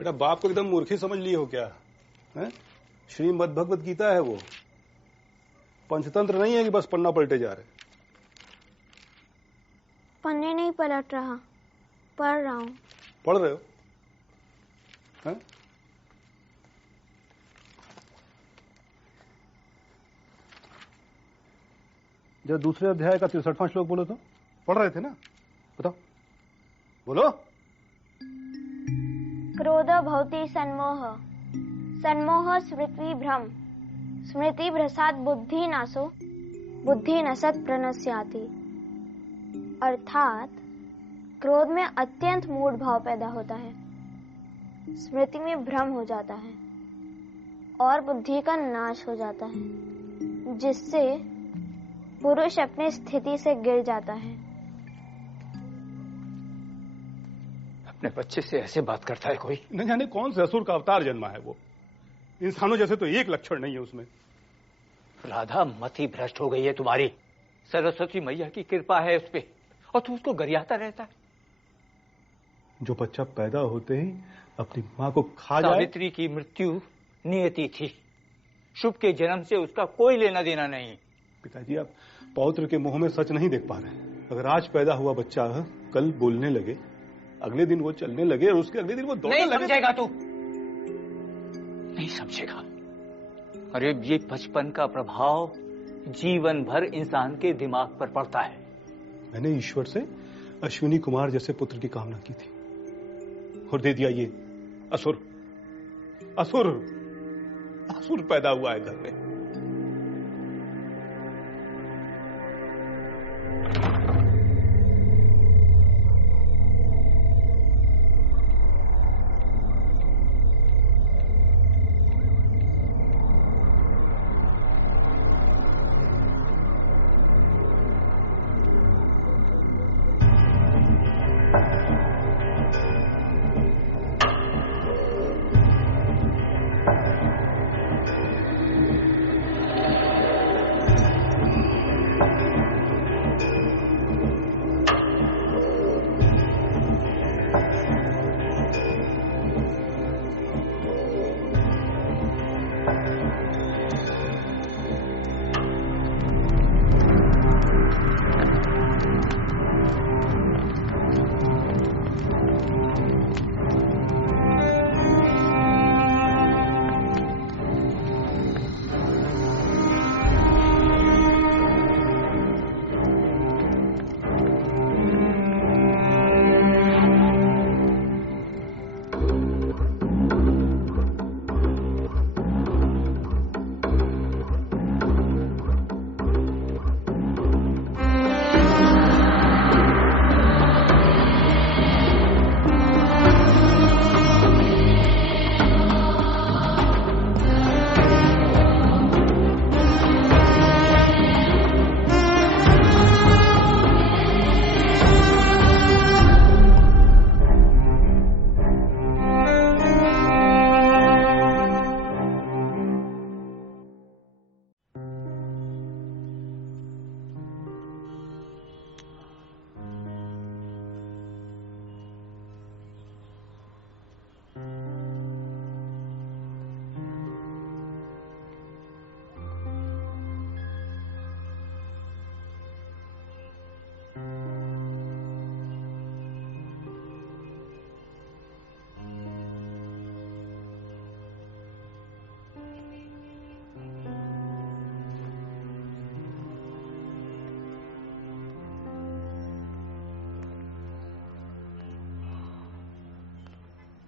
बेटा बाप को एकदम मूर्खी समझ ली हो क्या है? श्रीमद् भगवत गीता है वो, पंचतंत्र नहीं है कि बस पन्ना पलटे जा रहे। पन्ने नहीं पलट रहा, पढ़ रहा हूँ। पढ़ रहे हो है? जब दूसरे अध्याय का 63वां श्लोक बोलो तो। पढ़ रहे थे ना, बताओ बोलो। क्रोध भवति सन्मोह, सन्मोह स्मृति भ्रम, स्मृति भ्रसात बुद्धि नाशो, बुद्धि नसत प्रणश्याति। अर्थात क्रोध में अत्यंत मूढ़ भाव पैदा होता है, स्मृति में भ्रम हो जाता है और बुद्धि का नाश हो जाता है, जिससे पुरुष अपनी स्थिति से गिर जाता है। अपने बच्चे से ऐसे बात करता है कोई? न जाने कौन से असुर का अवतार जन्मा है वो। इंसानों जैसे तो एक लक्षण नहीं है उसमें। राधा मति भ्रष्ट हो गई है तुम्हारी। सरस्वती मैया की कृपा है उस पे और तू उसको गरियाता रहता है। जो बच्चा पैदा होते ही अपनी माँ को खा जाए। सावित्री की मृत्यु नियति थी, शुभ के जन्म से उसका कोई लेना देना नहीं। पिताजी आप पौत्र के मुंह में सच नहीं देख पा रहे। अगर आज पैदा हुआ बच्चा कल बोलने लगे, अगले दिन वो चलने लगे और उसके अगले दिन वो दौड़ने लगे। नहीं समझेगा तू, नहीं समझेगा। अरे ये बचपन का प्रभाव जीवन भर इंसान के दिमाग पर पड़ता है। मैंने ईश्वर से अश्विनी कुमार जैसे पुत्र की कामना की थी और दे दिया ये असुर। असुर असुर पैदा हुआ है घर में।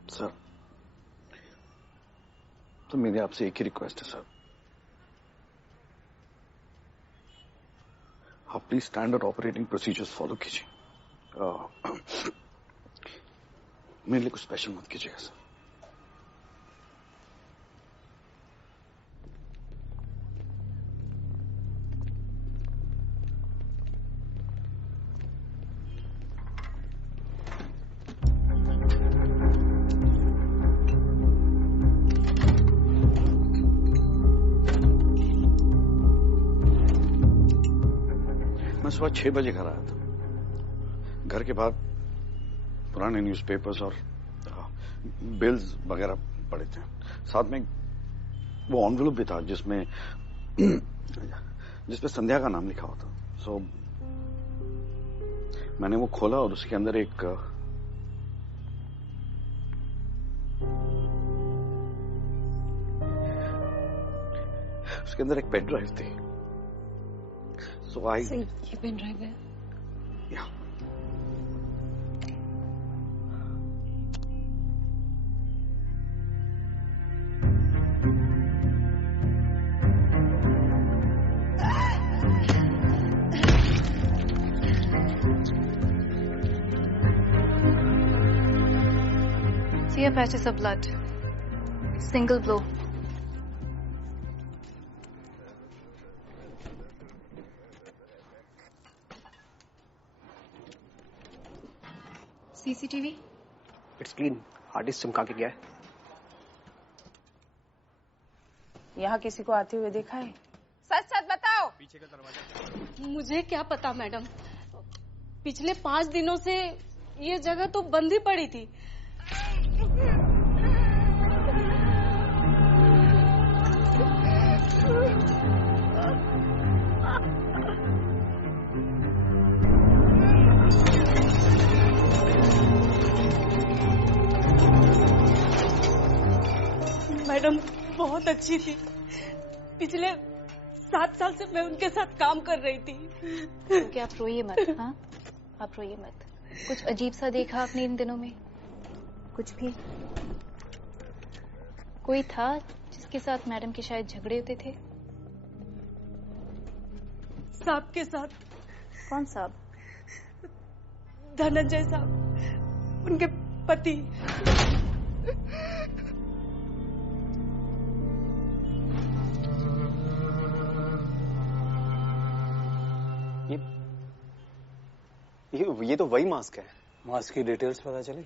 सर, तो मेरी आपसे एक ही रिक्वेस्ट है सर, आप please standard operating procedures follow कीजिए। मेरे लिए कुछ स्पेशल मत कीजिएगा सर। सुबह 6 बजे घर आया था। घर के बाद पुराने न्यूज़पेपर्स और बिल्स वगैरह पड़े थे, साथ में वो एनवेलप भी था जिसमें संध्या का नाम लिखा हुआ था। सो मैंने वो खोला और उसके अंदर एक पेन ड्राइव थी। सो ये पेन ड्राइव है? या See your patches of blood. Single blow. CCTV? It's clean. Hard disk चमका के गया है। यहाँ किसी को आते हुए देखा है? सच सच बताओ। पीछे का दरवाजा। मुझे क्या पता मैडम, पिछले 5 दिनों से ये जगह तो बंद ही पड़ी थी। मैडम बहुत अच्छी थी। पिछले 7 साल से मैं उनके साथ काम कर रही थी। क्योंकि आप रोइए मत। हाँ, आप रोइए मत। कुछ अजीब सा देखा आपने इन दिनों में? कुछ भी? कोई था जिसके साथ मैडम के शायद झगड़े होते थे? साहब के साथ। कौन साहब? धनंजय साहब, उनके पति। ये तो वही मास्क है। मास्क की डिटेल्स पता चली?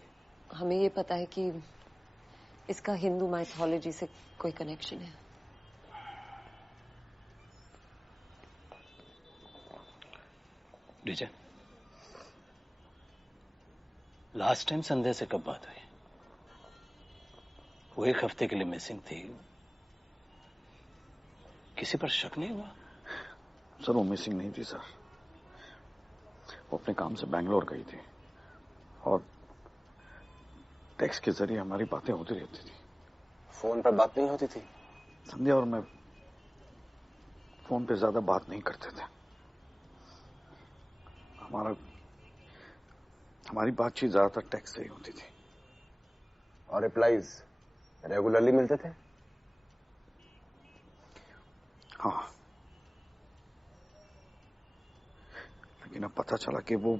हमें ये पता है कि इसका हिंदू माइथोलॉजी से कोई कनेक्शन है। डीजे, लास्ट टाइम संध्या से कब बात हुई? वो 1 हफ्ते के लिए मिसिंग थी, किसी पर शक नहीं हुआ? सर वो मिसिंग नहीं थी सर, वो अपने काम से बैंगलोर गई थी और टेक्स्ट के जरिए हमारी बातें होती रहती थी। फोन पर बात नहीं होती थी? संध्या और मैं फोन पे ज्यादा बात नहीं करते थे। हमारी बातचीत ज्यादातर टेक्स्ट से ही होती थी। और रिप्लाईज रेगुलरली मिलते थे? हाँ, लेकिन अब पता चला कि वो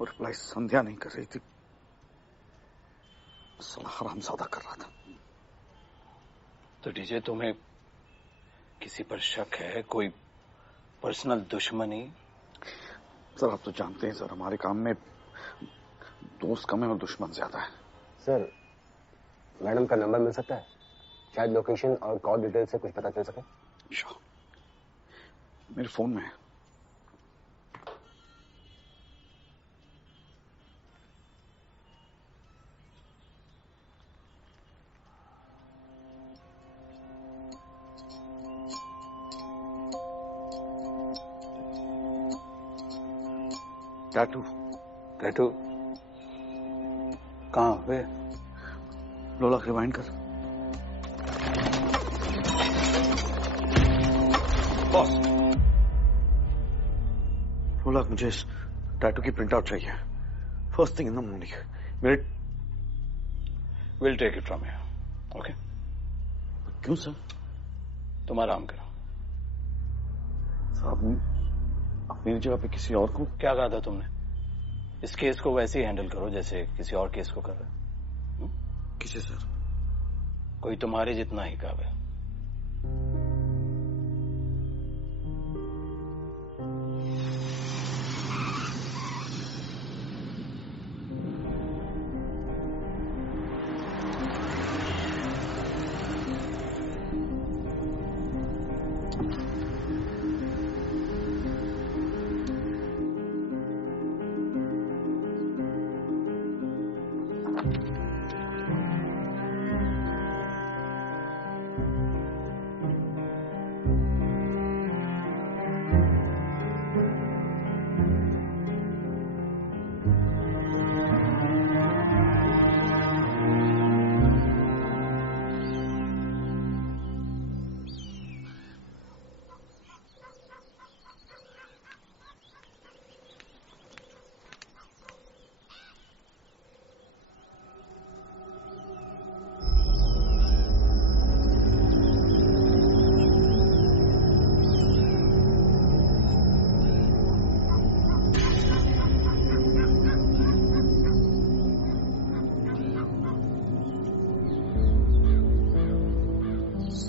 रिप्लाई संध्या नहीं कर रही थी, साला हरामजादा कर रहा था। तो डीजे, तुम्हें किसी पर शक है? कोई पर्सनल दुश्मनी? सर आप तो जानते हैं सर, हमारे काम में दोस्त कम है और दुश्मन ज्यादा है। सर मैडम का नंबर मिल सकता है? शायद लोकेशन और कॉल डिटेल से कुछ पता चल सके। श्योर, मेरे फोन में है। टैटू कहाँ हुए? लोला रिवाइंड कर। बॉस, लोला मुझे इस टैटू की प्रिंट आउट चाहिए, first thing in the morning. Will take it from here. Okay? क्यों सर? तुम आराम करो। साहब अपनी जगह पे किसी और को। क्या कहा था तुमने? इस केस को वैसे ही हैंडल करो जैसे किसी और केस को कर रहे। किसे सर? कोई तुम्हारे जितना ही काबिल।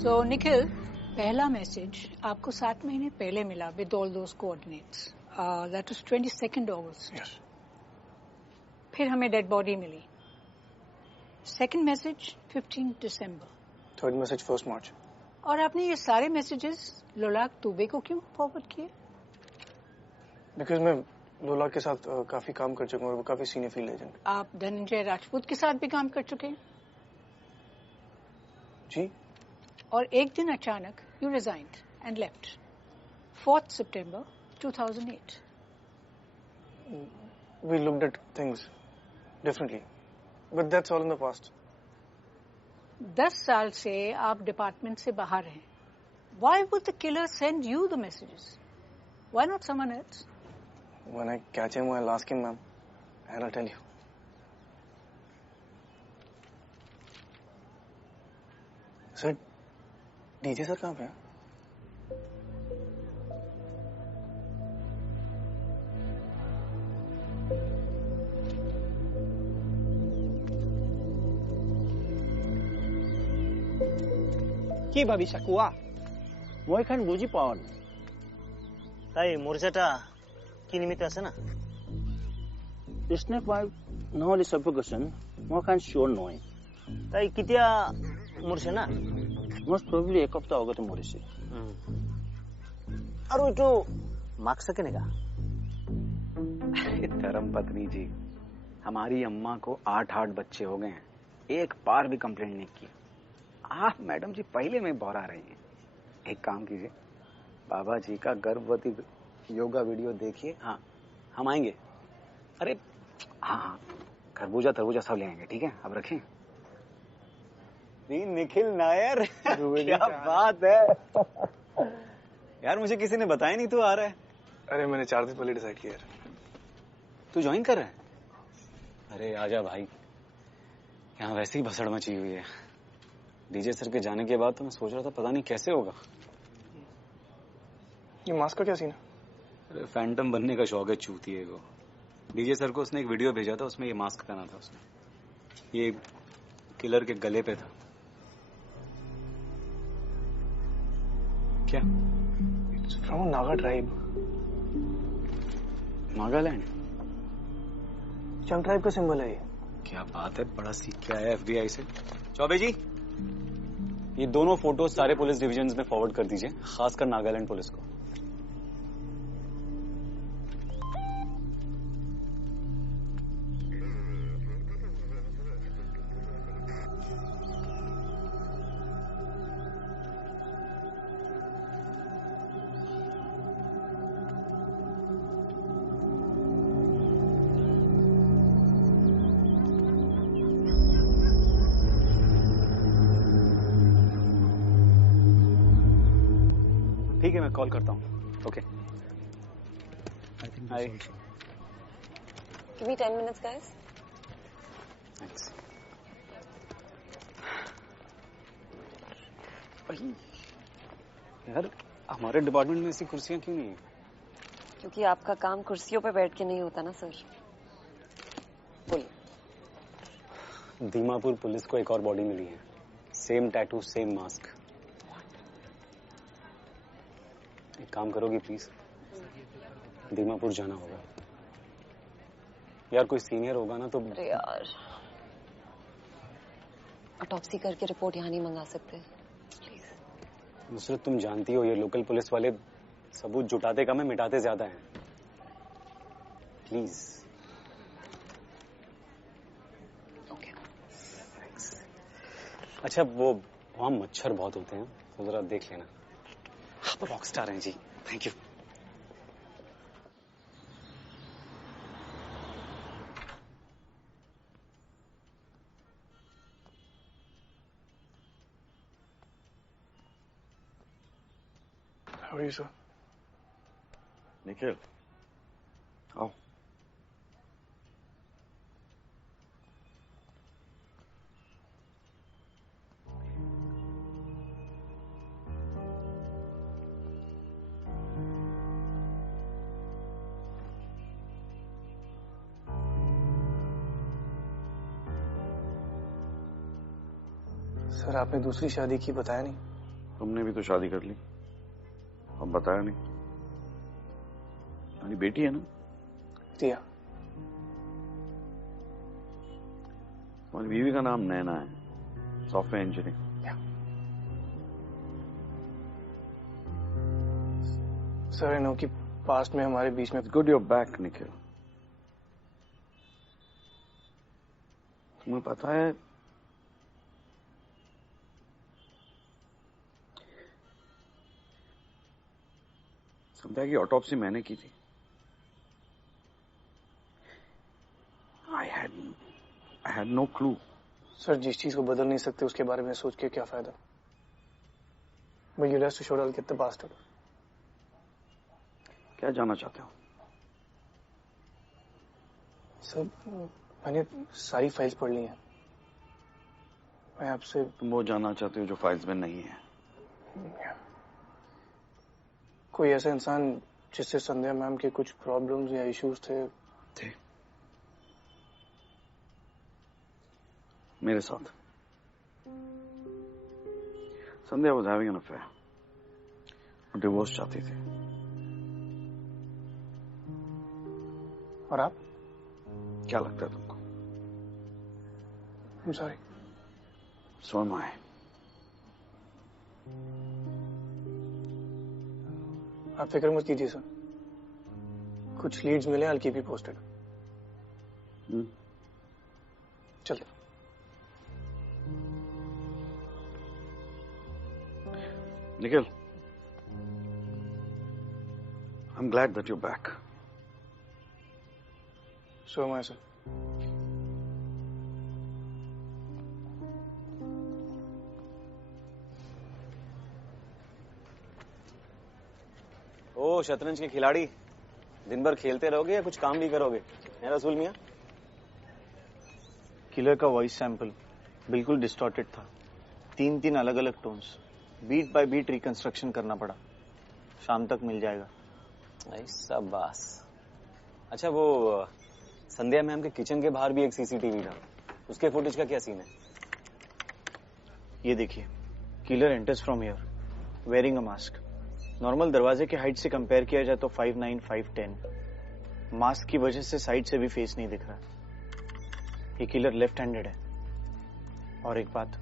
So निखिल, पहला मैसेज आपको 7 महीने पहले मिला with all those coordinates. That was 22 August. Yes. फिर हमें डेड बॉडी मिली. सेकंड मैसेज 15 दिसंबर. थर्ड मैसेज 1 मार्च. और आपने ये सारे मैसेजेस लोलाक दुबे को क्यों फॉरवर्ड किए? बिकॉज मैं लोलाक के साथ काफी काम कर चुका हूँ और वो काफी सीनियर फील्ड एजेंट. आप धनंजय राजपूत के साथ भी काम कर चुके हैं. जी. और एक दिन अचानक यू रिजाइंड एंड लेफ्ट 4 सितंबर 2008. We looked at things differently, but that's all in the past. 10 साल से आप डिपार्टमेंट से बाहर हैं. Why would the killer send you the messages? Why not someone else? When I catch him, I'll ask him, ma'am, and I'll tell you. Sir, DJ sir कहाँ पे हैं? কি ভাবিছা কোৱা? মই এখন বুজি পাওঁ না। তাই মৰ্যাদা কি নিমিত্ত আছে না? স্নেক পাইপ নহলে সাফোকেশন মই এখন শিওৰ নহয়। তাই কেতিয়া মৰিছে না? মোষ্ট প্ৰবলি এক সপ্তাহ আগতে মৰিছে। আৰু এইটো মাৰ্কস কেনেকা? धर्मपत्नी जी, हमारी अम्मा को 8 बच्चे हो गए हैं, एक बार भी कंप्लेंट नहीं की। आप मैडम जी पहले में बौरा रही हैं। एक काम कीजिए, बाबा जी का गर्भवती योगा वीडियो देखिए। हाँ, हम आएंगे। अरे हाँ, खरबूजा तरबूजा सब ले आएंगे, ठीक है? अब रखें। निखिल नायर, क्या बात है यार, मुझे किसी ने बताया नहीं तू आ रहा है। अरे मैंने 4 दिन पहले डिसाइड किया। तू ज्वाइन कर रहा है? अरे आजा भाई, यहाँ वैसे ही भसड़ मची हुई है। डीजे सर के जाने के बाद तो मैं सोच रहा था पता नहीं कैसे होगा। ये मास्क का क्या सीन है? अरे फैंटम बनने का शौक है चूतिए को। डीजे सर को उसने एक वीडियो भेजा था, उसमें ये मास्क पहना था उसने। ये किलर के गले पे था। क्या? It's from a Naga tribe. Nagaland? चंग ट्राइब का सिंबल है ये। क्या बात है, बड़ा सीख के आया FBI से। चौबे जी, ये दोनों फोटो सारे पुलिस डिविजन्स में फॉरवर्ड कर दीजिए, खासकर नागालैंड पुलिस को। ठीक है, मैं कॉल करता हूँ। ओके। हाय। Give me 10 minutes, guys. Thanks. यार, हमारे डिपार्टमेंट में ऐसी कुर्सियां क्यों नहीं है? क्योंकि आपका काम कुर्सियों पे बैठ के नहीं होता ना सर। बोलिए। दीमापुर पुलिस को एक और बॉडी मिली है, सेम टैटू, सेम मास्क। एक काम करोगी प्लीज? दीमापुर जाना होगा यार, कोई सीनियर होगा ना तो। अरे यार, ऑटोप्सी करके रिपोर्ट यहाँ नहीं मंगा सकते प्लीज। नुसरत, तुम जानती हो ये लोकल पुलिस वाले सबूत जुटाते कम है, मिटाते ज्यादा हैं। प्लीज। ओके। अच्छा, वो वहां मच्छर बहुत होते हैं, तो जरा देख लेना। आप रॉक स्टार हैं जी, thank you. How are you, sir? Nikhil, आओ। सर, आपने दूसरी शादी की बताया नहीं। तुमने भी तो शादी कर ली, अब बताया नहीं। तुम्हारी बेटी है ना? दिया। तुम्हारी बीवी का नाम नैना है, software engineer. Sir, I know कि पास्ट में हमारे बीच में गुड योर बैक निखिल। तुम्हें पता है संध्या की ऑटोप्सी मैंने की थी। I had no clue. Sir, जिस चीज को बदल नहीं सकते उसके बारे में सोच के क्या फायदा? But you have to show I'll get the bastard. क्या जानना चाहते हो? सर, मैंने सारी फाइल्स पढ़ ली हैं। मैं आपसे तुम वो जानना चाहते हो जो फाइल्स में नहीं है? कोई ऐसा इंसान जिससे संध्या मैम के कुछ प्रॉब्लम्स या इश्यूज थे? मेरे साथ Sandhya was having an affair, divorce चाहती थी। और आप? क्या लगता है तुमको? I'm sorry. So am I. आप फिक्र मत कीजिए सर, कुछ लीड्स मिले, I'll keep you posted. चलते। Nikhil, I'm glad that you're back. So am I, sir. ओ शतरंज के खिलाड़ी, दिन भर खेलते रहोगे या कुछ काम भी करोगे? है रसूल मियां? किलर का वॉइस सैंपल बिल्कुल डिस्टॉर्टेड था। 3 अलग अलग tones, beat by beat reconstruction करना पड़ा। शाम तक मिल जाएगा। शाबाश। अच्छा, वो संध्या मैम के किचन के बाहर भी एक सीसीटीवी था, उसके फुटेज का क्या सीन है? ये देखिए, killer enters from here wearing a mask. Normal दरवाजे के हाइट से कंपेयर किया जाए तो 5'9", 5'10". मास्क की वजह से साइड से भी फेस नहीं दिख रहा। ये किलर लेफ्ट हैंडेड है। और एक बात,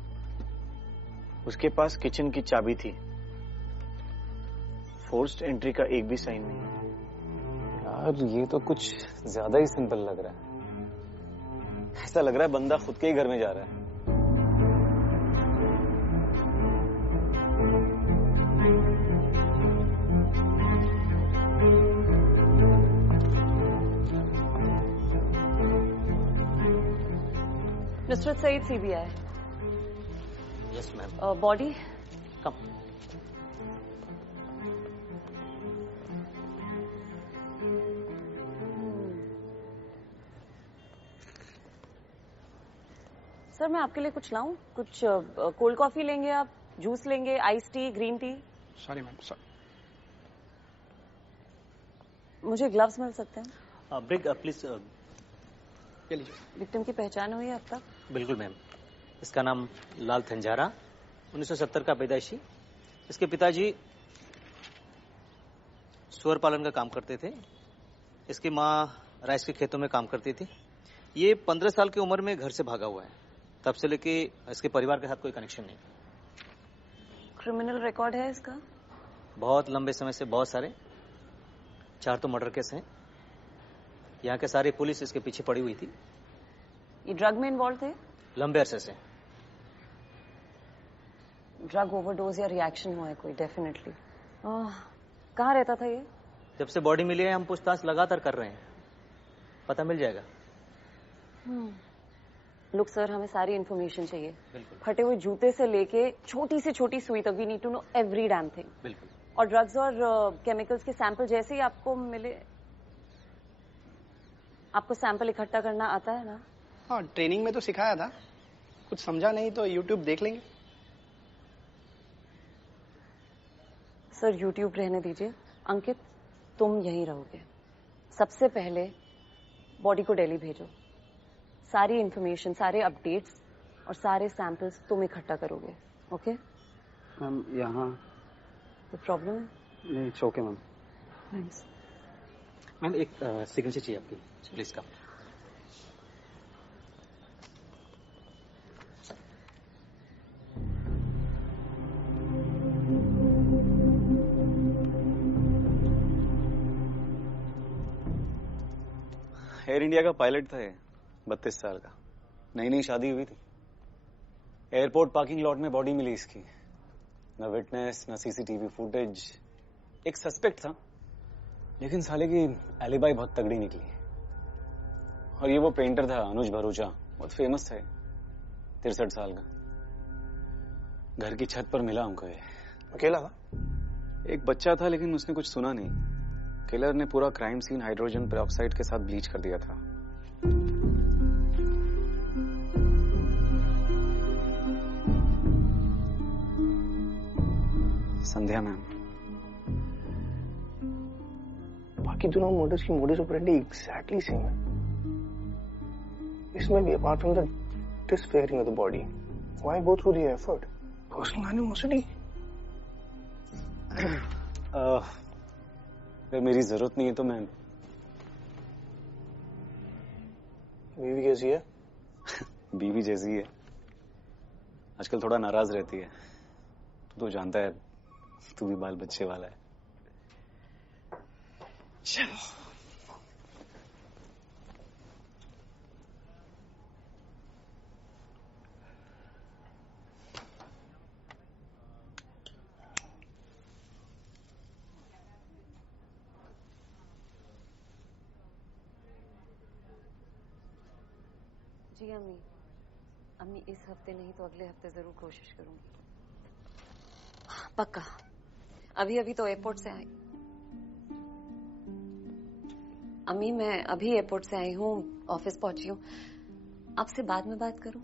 उसके पास किचन की चाबी थी। फोर्स्ड एंट्री का एक भी साइन नहीं है। यार, ये तो कुछ ज्यादा ही सिंपल लग रहा है। ऐसा लग रहा है बंदा खुद के ही घर में जा रहा है। Mister Saeed, CBI। Yes ma'am. Body come. Sir, मैं आपके लिए कुछ लाऊं? कुछ कोल्ड कॉफी लेंगे आप? जूस लेंगे? Ice tea, green tea? Sorry ma'am, sorry. मुझे ग्लव्स मिल सकते हैं? ब्रिग प्लीज। ये लीजिए। विक्टिम की पहचान हुई है अब तक? बिल्कुल मैम। इसका नाम लाल थंजारा, 1970 का पैदाइशी। इसके पिताजी सुअर पालन का काम करते थे। इसकी माँ राइस के खेतों में काम करती थी। ये 15 साल की उम्र में घर से भागा हुआ है। तब से लेके इसके परिवार के साथ कोई कनेक्शन नहीं। क्रिमिनल रिकॉर्ड है इसका? बहुत लंबे समय से बहुत सारे, 4 तो मर्डर केस हैं। यहाँ के सारी पुलिस इसके पीछे पड़ी हुई थी। ये ड्रग में इन्वॉल्व थे? लंबे अरसे से। ड्रग ओवरडोज या रिएक्शन हुआ है कोई? डेफिनेटली। कहाँ रहता था ये? जब से बॉडी मिली है हम पूछताछ लगातार कर रहे हैं, पता मिल जाएगा। लुक सर, हमें सारी इन्फॉर्मेशन चाहिए। बिल्कुल। फटे हुए जूते से लेके छोटी से छोटी सुई तक, we need to know every damn thing. बिल्कुल। और ड्रग्स और केमिकल्स के सैंपल जैसे ही आपको मिले। आपको सैंपल इकट्ठा करना आता है ना? हाँ, ट्रेनिंग में तो सिखाया था, कुछ समझा नहीं तो यूट्यूब देख लेंगे। सर, यूट्यूब रहने दीजिए। अंकित, तुम यहीं रहोगे। सबसे पहले बॉडी को दिल्ली भेजो। सारी इंफॉर्मेशन, सारे अपडेट्स और सारे सैंपल्स तुम इकट्ठा करोगे। ओके? मैम यहाँ कोई प्रॉब्लम है? नहीं, it's okay ma'am. Thanks. Ma'am एक सिग्नेचर चाहिए आपकी, प्लीज कम। एयर इंडिया का पायलट था ये, 32 साल का। नई नई शादी हुई थी। एयरपोर्ट पार्किंग लॉट में बॉडी मिली इसकी। न विटनेस, न सीसीटीवी फुटेज। एक सस्पेक्ट था, लेकिन साले की एलिबाई बहुत तगड़ी निकली। और ये वो पेंटर था अनुज भरूचा, बहुत फेमस है, 63 साल का। घर की छत पर मिला हमको ये। अकेला था? एक बच्चा था, लेकिन उसने कुछ सुना नहीं। किलर ने पूरा क्राइम सीन हाइड्रोजन पेरोक्साइड के साथ ब्लीच कर दिया था। संध्या मैम। बाकी दोनों मर्डर्स की मोडिस ऑपरेंडी एग्जैक्टली सेम है। इसमें भी apart from the disfiguring of the body, why go through the effort? Personal animosity. अगर मेरी जरूरत नहीं है तो मैं। बीवी कैसी है? बीवी जैसी है, आजकल थोड़ा नाराज रहती है। तू तो जानता है, तू भी बाल बच्चे वाला है। चलो। जी अम्मी, अम्मी इस हफ्ते नहीं तो अगले हफ्ते जरूर कोशिश करूंगी। पक्का। अभी अभी तो एयरपोर्ट से आई। अम्मी मैं अभी एयरपोर्ट से आई हूँ, ऑफिस पहुंची हूँ। आपसे बाद में बात करूं?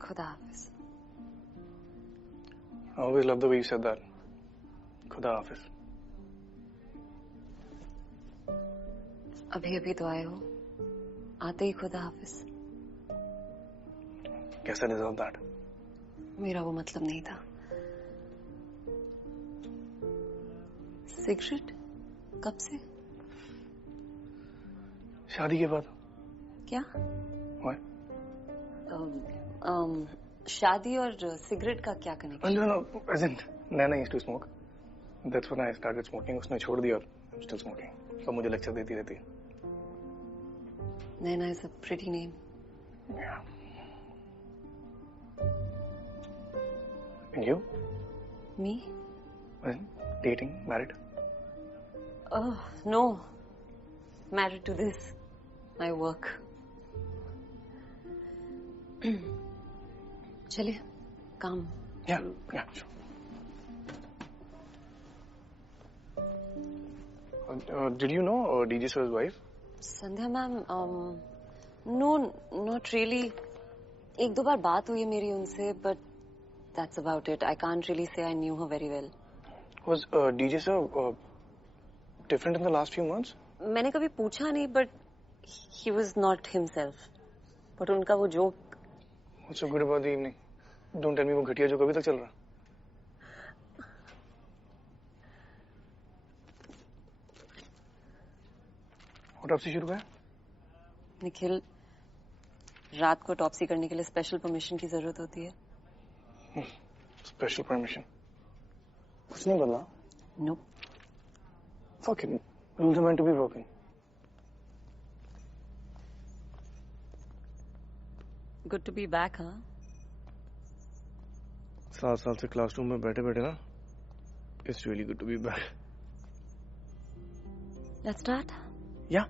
खुदा हाफिज। I always love the way you said that. खुदा हाफिज। अभी अभी तो आए हो, आते ही खुदा हाफिज। कैसा डिजर्व दैट? मेरा वो मतलब नहीं था। सिगरेट? कब से? शादी के बाद। क्या? Why? शादी और सिगरेट का क्या connection? No, as in, Naina used to smoke. That's when I started smoking. उसने छोड़ दिया और I'm still smoking. तो मुझे लेक्चर देती रहती है। Naina is a pretty name. Yeah. And you? Me? Well, dating, married? Oh, no. Married to this. My work. चलिए, काम. Yeah, sure. Did you know DJ sir's wife? Sandhya ma'am, no, not really. एक दो बार बात हुई है मेरी उनसे, but that's about it. I can't really say I knew her very well. Was DJ sir different in the last few months? मैंने कभी पूछा नहीं, but he was not himself. But उनका वो joke. What's so good about the evening? Don't tell me वो घटिया जो कभी तक चल रहा। ऑटोप्सी शुरू है? निखिल, रात को ऑटोप्सी करने के लिए स्पेशल परमिशन की जरूरत होती है। Special permission? कुछ नहीं बदला? No. Fuck it. Rules are meant to be broken. Good to be back, huh? 7 साल से क्लासरूम में बैठे बैठे ना, It's really good to be back. Let's start. Yeah.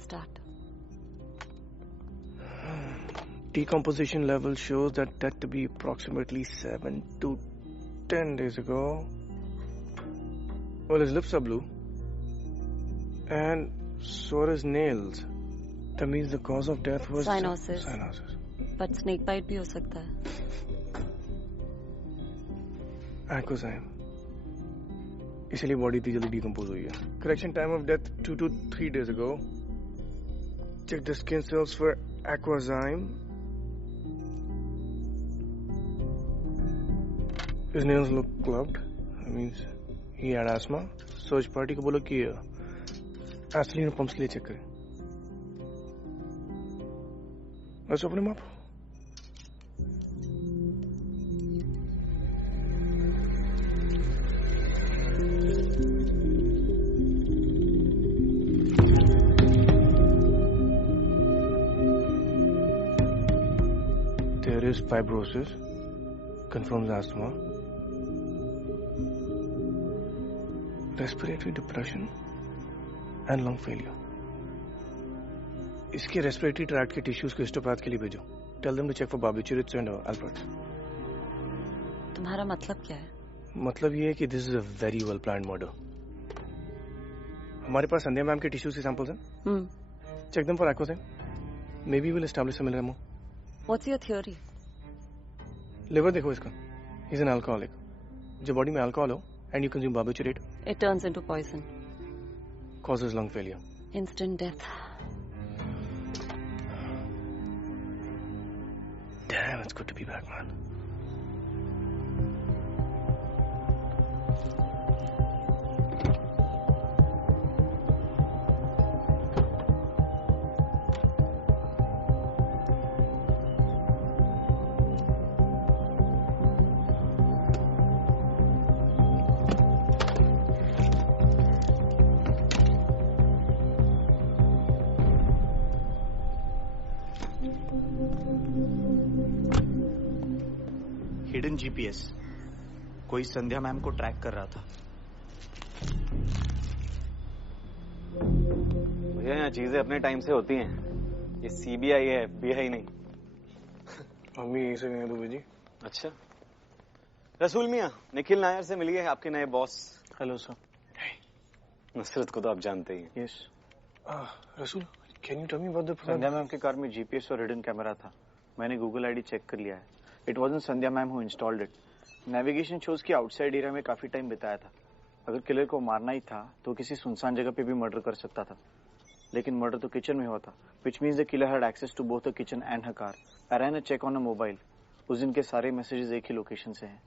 Start. Decomposition level shows that to be approximately 7 to 10 days ago. Well, his lips are blue. And so are his nails. That means the cause of death was... Cyanosis. Cyanosis. But snake bite भी हो सकता है. Acquazyme. इसलिए body इतनी जल्दी decompose हुई है. Correction time of death 2 to 3 days ago. Check the skin cells for aquazyme. His nails look clubbed. That means he had asthma. Search party को बोलो कि एस्ट्रीन और पंप्स के लिए चेक करें. Let's open him up. There is fibrosis, confirms asthma, respiratory depression and lung failure. इसके respiratory tract के tissues को हिस्टोपैथ के लिए भेजो. Tell them to check for barbiturates and alperts. तुम्हारा मतलब क्या है? मतलब ये है कि this is a very well planned murder. हमारे पास संध्या मैम के टिश्यूज के सैंपल्स हैं. Check them for aquazyme. Maybe will establish some मिलरेमो. What's your theory? लिवर देखो इसका. He is an alcoholic. जब बॉडी में अल्कोहल हो and you consume barbiturate, it turns into poison. Causes lung failure. Instant death. Damn, it's good to be back, man. Hidden GPS कोई संध्या ma'am को track कर रहा था. भैया यहाँ चीजें अपने टाइम से होती हैं. ये सीबीआई है, एफबीआई नहीं. मम्मी यहीं से गए दुबे जी. अच्छा. रसूल मियाँ, निखिल नायर से मिलिए, आपके नए बॉस. Hello sir. नुसरत को तो आप जानते ही हैं. Yes. Rasool, can you tell me about the Sandhya ma'am के कार में जीपीएस और हिडन कैमरा था. मैंने गूगल आईडी चेक कर लिया है. It wasn't Sandhya ma'am who installed it. Navigation shows की आउटसाइड एरिया में काफी टाइम बिताया था. अगर किलर को मारना ही था तो किसी सुनसान जगह पे भी मर्डर कर सकता था. लेकिन मर्डर तो किचन में हुआ था, which means the killer had access to both the kitchen and her car. I ran a check on a mobile. उस दिन के सारे मैसेजेस एक ही लोकेशन से हैं.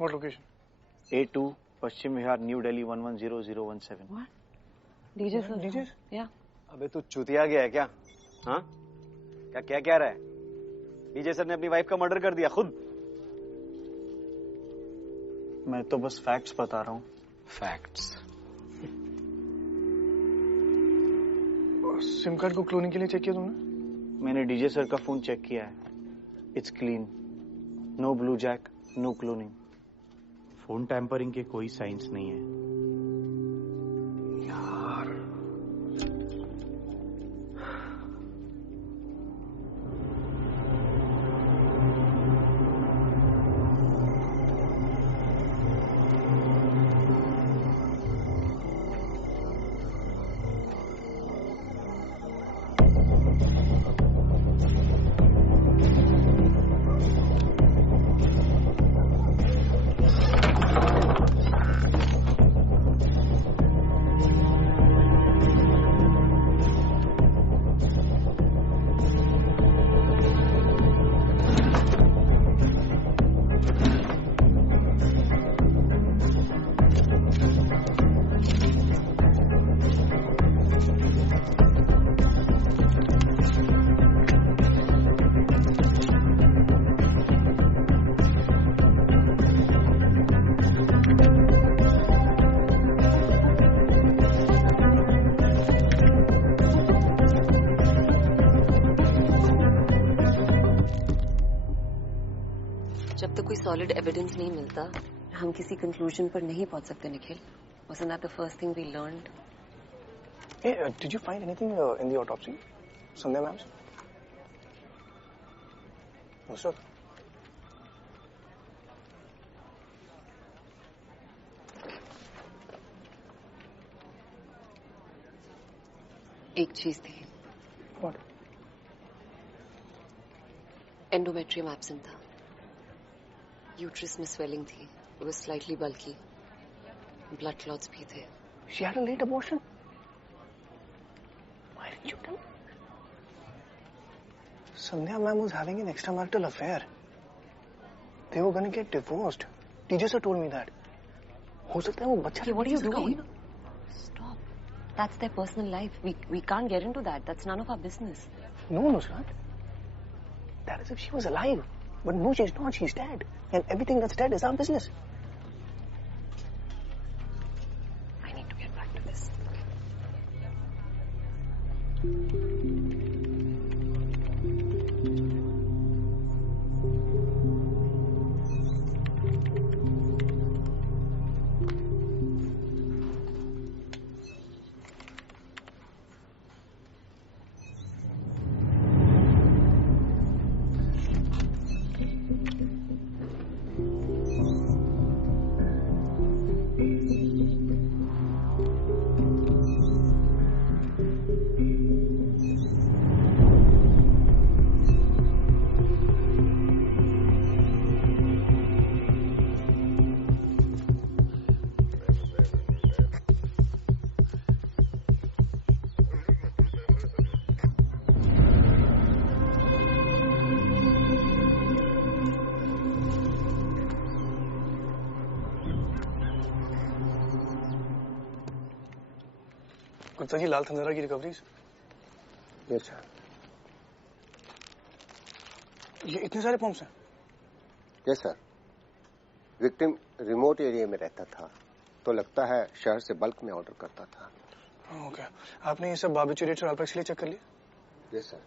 What location? A2 Paschim Vihar, new Delhi 110017. DJ sir. DJ? या. अबे तू चुतिया गया है क्या? हाँ, क्या कह रहा है? डीजे सर ने अपनी वाइफ का मर्डर कर दिया खुद. मैं तो बस फैक्ट्स बता रहा हूँ. फैक्ट्स? सिम कार्ड को क्लोनिंग के लिए चेक किया तुमने? मैंने डीजे सर का फोन चेक किया है. It's clean. No blue jack, no cloning. Phone tampering के कोई साइंस नहीं है. जब तक कोई सॉलिड एविडेंस नहीं मिलता हम किसी कंक्लूजन पर नहीं पहुंच सकते Nikhil. Wasn't that the first thing we learned? Hey, did you find anything in the autopsy? Sandhya ma'am's? No, sir. एक चीज थी. What? एंडोमेट्रियम एब्सेंट था. यूट्रस में स्वेलिंग थी. It was slightly bulky. Blood clots भी थे. She had a late abortion. Why didn't you tell me? Sandhya ma'am was having an extramarital affair. They were going to get divorced. Teacher sir told me that. हो सकता है वो बच्चा. What are you doing? Stop. That's their personal life. We can't get into that. That's none of our business. No, Nusrat. That is if she was alive. But no, she's not. She's dead. And everything that's dead is our business. I need to get back to this. Gupta ji, लाल थंजारा की recoveries. Yes sir. ये इतने सारे pumps हैं. Yes sir. Victim remote area में रहता था, तो लगता है शहर से बल्क में ऑर्डर करता था. ओके. आपने ये सब बार्बिचुरेट्स और अल्पेक्स के लिए चेक कर लिया? Yes sir.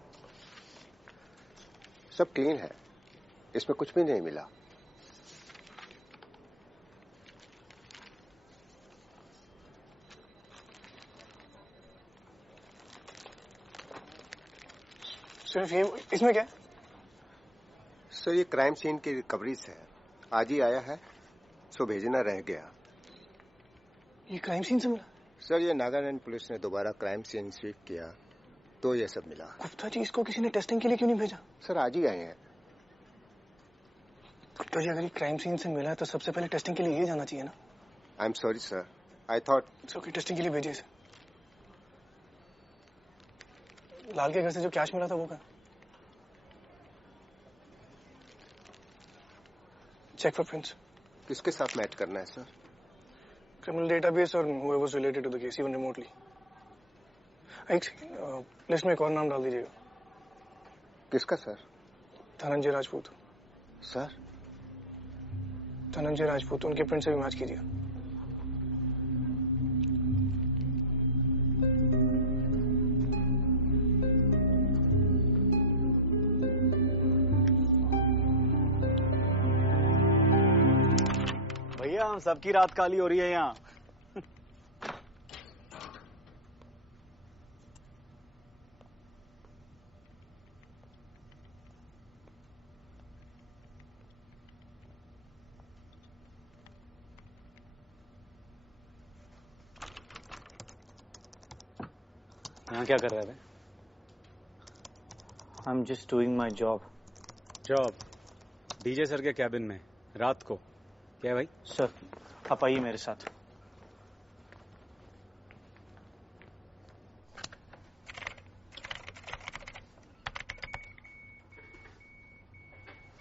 सब क्लीन है, इसमें कुछ भी नहीं मिला. सिर्फ ये इसमें क्या है? सर ये क्राइम सीन की रिकवरीज है. आज ही आया है, सो भेजना रह गया. ये क्राइम सीन से मिला? सर ये नागालैंड पुलिस ने दोबारा क्राइम सीन स्वीप किया तो ये सब मिला. गुप्ता जी, इसको किसी ने टेस्टिंग के लिए क्यों नहीं भेजा? सर आज ही आए हैं. गुप्ता जी, अगर ये क्राइम सीन से मिला है तो सबसे पहले टेस्टिंग के लिए ये जाना चाहिए ना. I am sorry sir, I thought. Okay, testing के लिए भेजिए इसे. लाल के घर से जो कैश मिला था वो क्या? Check for prints. किसके साथ मैच करना है सर? क्रिमिनल डेटाबेस और whoever was related to the case even remotely. एक लिस्ट में एक और नाम डाल दीजिएगा. किसका सर? धनंजय राजपूत. सर? धनंजय राजपूत, उनके प्रिंट से भी मैच कीजिए. भैया हम सबकी रात काली हो रही है यहाँ. यहाँ क्या कर रहे थे? I am just doing my job. Job? DJ sir के कैबिन में रात को? क्या भाई? सर आप आइए मेरे साथ.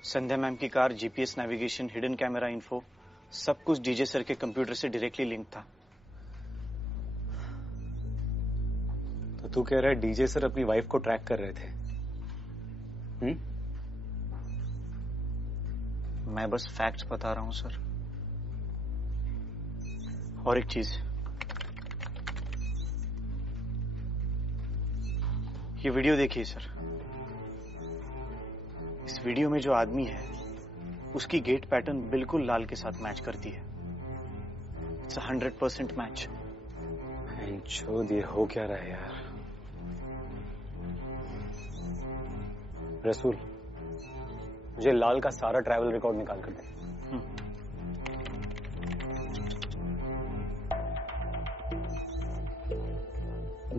संध्या मैम की car, GPS navigation, hidden camera info, सब कुछ डीजे सर के कंप्यूटर से डायरेक्टली लिंक था. तो तू कह रहा है डीजे सर अपनी वाइफ को ट्रैक कर रहे थे? मैं बस फैक्ट्स बता रहा हूं सर. और एक चीज, ये वीडियो देखिए सर. इस वीडियो में जो आदमी है उसकी गेट पैटर्न बिल्कुल लाल के साथ मैच करती है. It's 100% match. छोड़, ये हो क्या रहा है यार? रसूल, मुझे लाल का सारा ट्रैवल रिकॉर्ड निकाल कर दे.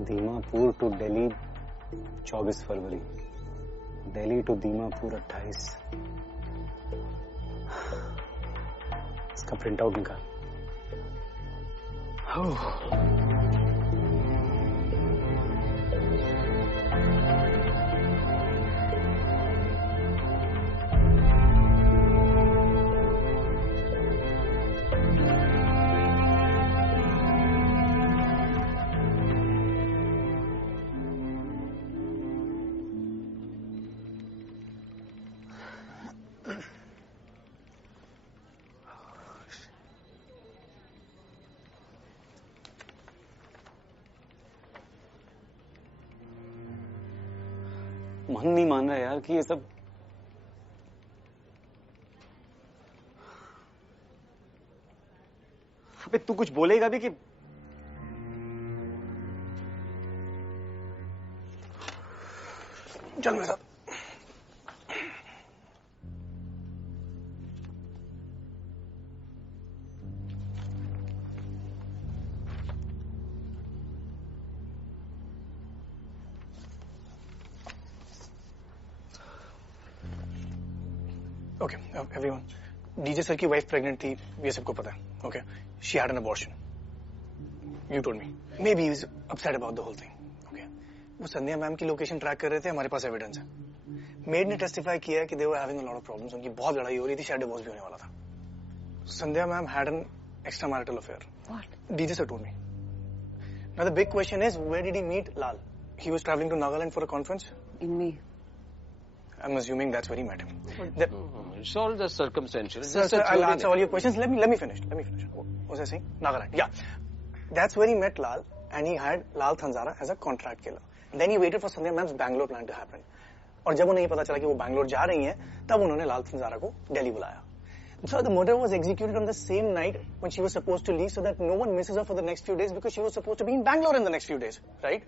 दीमापुर टू दिल्ली 24 फरवरी, दिल्ली टू दीमापुर 28. इसका प्रिंट आउट निकाल. मन नहीं मान रहा यार कि ये सब अबे तू कुछ बोलेगा भी कि चल मेरे साथ। ओके एवरीवन, डीजे सर की वाइफ प्रेग्नेंट थी, ये सबको पता है। Okay, she had an abortion, you told me, maybe is upset about the whole thing. Okay, वो संध्या मैम की लोकेशन ट्रैक कर रहे थे, हमारे पास एविडेंस है। मेड ने टेस्टिफाई किया है कि they were having a lot of problems, उनकी बहुत लड़ाई हो रही थी, शायद डिवोर्स भी होने वाला था। Sandhya ma'am had an extra marital affair, DJ sir told me. Now the big question is, where did he meet Lal? He was traveling to Nagaland for a conference? In May. I'm assuming that's where he met him. It's all just circumstantial. Sir, I'll answer all your questions. Let me finish. What was I saying? Nagaland. Yeah. That's where he met Lal, and he had Lal Thanzara as a contract killer. Then he waited for Sandhya Ma'am's Bangalore plan to happen. और जब उन्हें पता चला कि वो बैंगलोर जा रही हैं, तब उन्होंने लाल तंजारा को दिल्ली बुलाया. So the murder was executed on the same night when she was supposed to leave, so that no one misses her for the next few days, because she was supposed to be in Bangalore in the next few days, right?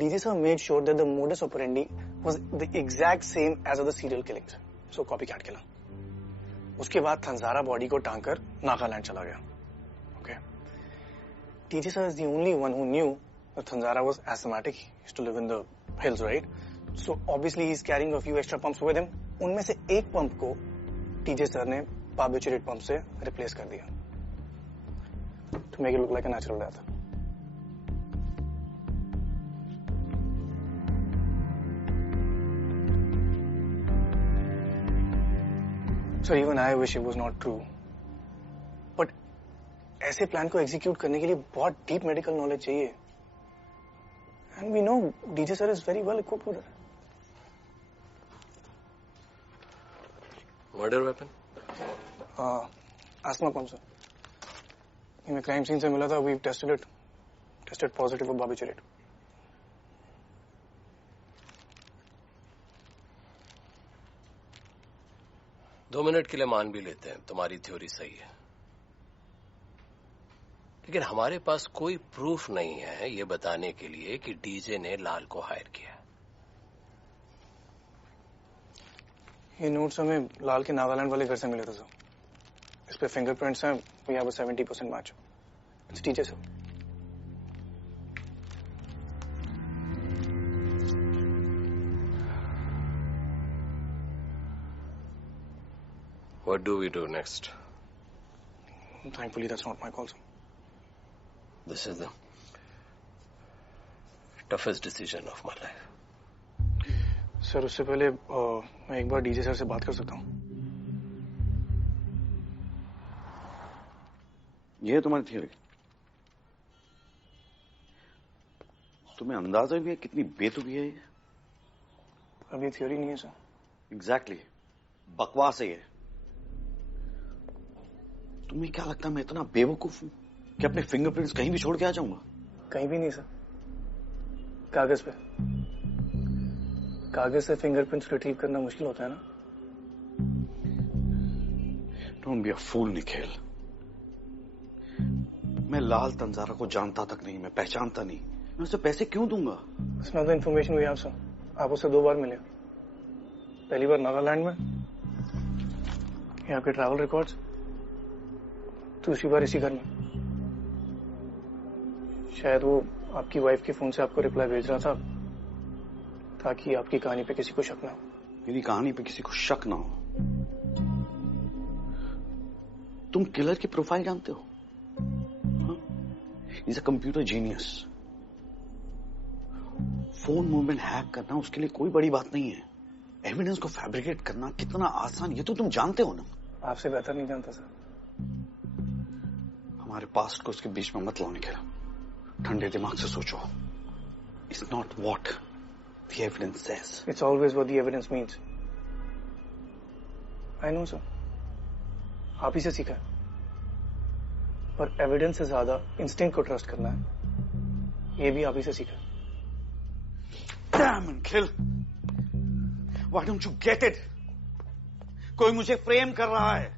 DJ sir made sure that the modus operandi was the exact same as other serial killings. So copycat killer. उसके बाद थंजारा body को टांगकर नागालैंड चला गया. Okay. DJ sir is the only one who knew that Thanzara was asthmatic. He used to live in the hills, right? So obviously he's carrying a few extra pumps with him. उनमें से एक pump को DJ sir ने barbiturate pump से replace कर दिया. To make it look like a natural death. So even I wish it was not true. But ऐसे plan को एग्जीक्यूट करने के लिए बहुत डीप मेडिकल नॉलेज चाहिए. And we know DJ sir is very well equipped with it. Murder weapon? Asthma pump, sir. हमें crime scene से मिला था. We've tested it. Tested positive for barbiturate. दो मिनट के लिए मान भी लेते हैं तुम्हारी थ्योरी सही है, लेकिन हमारे पास कोई प्रूफ नहीं है ये बताने के लिए कि डीजे ने लाल को हायर किया. ये नोट्स हमें लाल के नागालैंड वाले घर से मिले थे सर. इस पे फिंगरप्रिंट्स हैं. We have a 70% match. It's DJ sir. What do we do next? Thankfully, that's not my call, sir. This is the toughest decision of my life. Sir, उससे पहले मैं एक बार डीजे सर से बात कर सकता हूँ? ये है तुम्हारी थियोरी? तुम्हें अंदाजा भी है कितनी बेतुकी है ये? अभी थियोरी नहीं है सर. एग्जैक्टली. बकवास है ये. तुम्हें क्या लगता है मैं इतना बेवकूफ हूं कि अपने फिंगरप्रिंट्स कहीं भी छोड़ के आ जाऊंगा? कहीं भी नहीं सर. कागज पे. कागज से फिंगरप्रिंट्स रिट्रीव करना मुश्किल होता है ना. डोंट बी अ फूल निखिल. मैं लाल तंजारा को जानता तक नहीं, मैं पहचानता नहीं. मैं उसे पैसे क्यों दूंगा? It's not the information we have, sir. आप उससे 2 बार मिले. पहली बार नागालैंड में, ये आपके ट्रैवल रिकॉर्ड्स. दूसरी बार इसी घर में. शायद वो आपकी वाइफ के फोन से आपको रिप्लाई भेज रहा था ताकि आपकी कहानी पे किसी को शक ना हो. मेरी कहानी पे किसी को शक ना हो. तुम किलर की प्रोफाइल जानते हो? Is a computer genius. Phone movement hack करना उसके लिए कोई बड़ी बात नहीं है. एविडेंस को फैब्रिकेट करना कितना आसान, ये तो तुम जानते हो ना. आपसे बेहतर नहीं जानता सर. हमारे पास्ट को उसके बीच में मत लाओ निखिल. ठंडे दिमाग से सोचो. It's not what the evidence says. It's always what the evidence means. I know sir. आप ही से सीखा है. पर एविडेंस से ज्यादा इंस्टिंक्ट को ट्रस्ट करना है, ये भी आप ही से सीखा है. Dam Nikhil. Why don't you get it? कोई मुझे फ्रेम कर रहा है.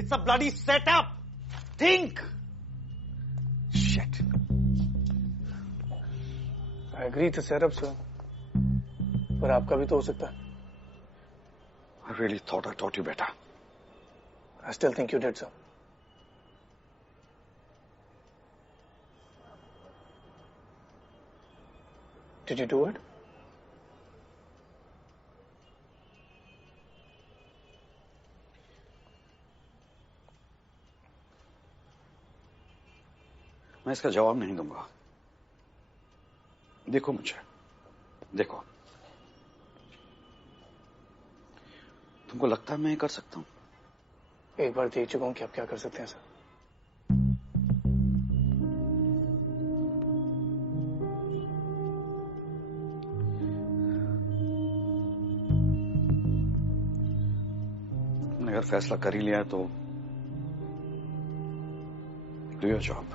It's a bloody setup. Think. Shit. I agree it's a setup, sir. पर आपका भी तो हो सकता है. I really thought I taught you better. I still think you did, sir. Did you do it? मैं इसका जवाब नहीं दूंगा. देखो मुझे, देखो. तुमको लगता है मैं कर सकता हूं? एक बार देख चुका हूं कि आप क्या कर सकते हैं सर. तुमने अगर फैसला कर ही लिया है तो डू योर जॉब.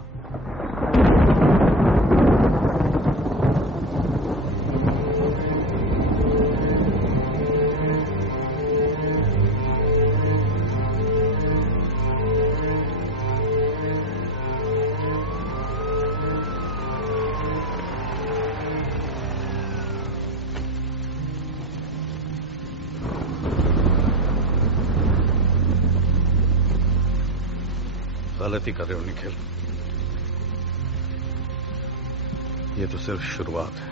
गलती कर रहे हो निखिल. ये तो सिर्फ शुरुआत है.